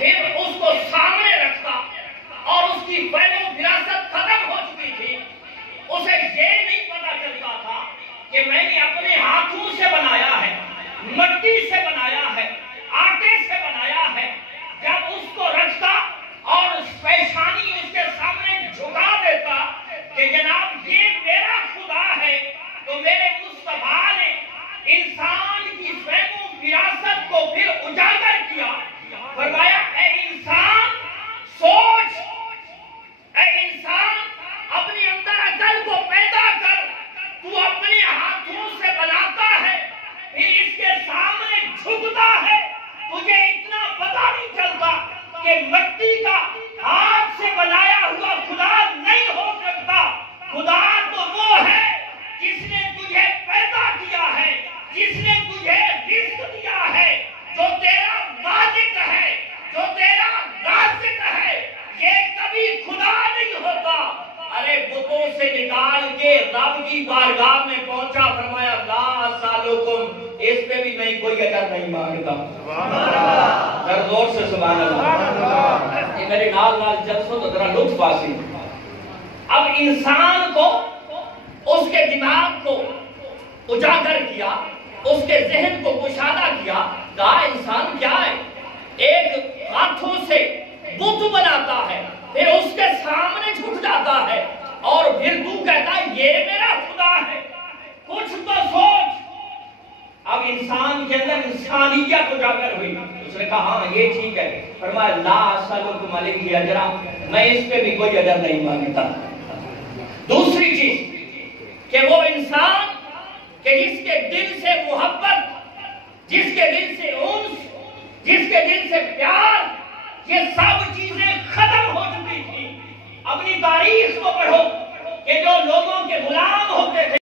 پھر اس کو سامنے رکھتا اور اس کی فیض و وراثت ختم ہو چکی تھی، اسے یہ نہیں پتا چلتا تھا کہ میں نے اپنے ہاتھوں سے بنایا ہے، مٹی سے بنایا ہے، آٹے سے بنایا ہے۔ جب اس کو رکھتا اور پیشانی اس کے سامنے جھکا دیتا کہ جناب یہ میرا خدا ہے، تو میرے مصطفیٰ نے انسان کی فہم و وراثت کو پھر اجاگر کیا، فرمایا اے انسان سوچ، اے انسان اپنے اندر عقل کو پیدا کر، تو اپنے ہاتھوں سے بناتا ہے پھر اس کے سامنے جھکتا ہے، تجھے اتنا پتا نہیں چلتا کہ مٹی کا ہاتھ سے بنایا ہوا خدا نہیں ہو سکتا۔ خدا تو وہ ہے جس نے تجھے پیدا کیا ہے، جس نے تجھے رزق دیا ہے، جو تیرا مالک ہے، جو تیرا رازق ہے، یہ کبھی خدا نہیں ہوتا۔ ارے بتوں سے نکال کے رب کی بارگاہ میں پہنچا، فرمایا لا اسالکم، اس پہ بھی میں کوئی اجر نہیں مانگتا۔ ذرا زور سے سبحان اللہ۔ یہ میرے نال جلسوں تو ذرا لطف حاصل۔ اب انسان کو اس کے دماغ کو اجاگر کیا، اس کے ذہن کو کشادہ کیا، کہا انسان کیا ہے، ایک ہاتھوں سے بت بناتا ہے، پھر اس کے سامنے جھک جاتا ہے، اور پھر تو کہتا ہے یہ میرا خدا ہے، کچھ تو سوچ۔ اب انسان کے اندر انسانیت اجاگر ہوئی، اس نے کہا ہاں یہ ٹھیک ہے، فرمایا لا اسالکم علیہ اجرا، میں اس پہ بھی کوئی اجر نہیں مانگتا۔ دوسری چیز کہ وہ انسان کہ جس کے دل سے محبت، جس کے دل سے انس، جس کے دل سے پیار، یہ سب چیزیں ختم ہو چکی تھی۔ اپنی تاریخ کو پڑھو،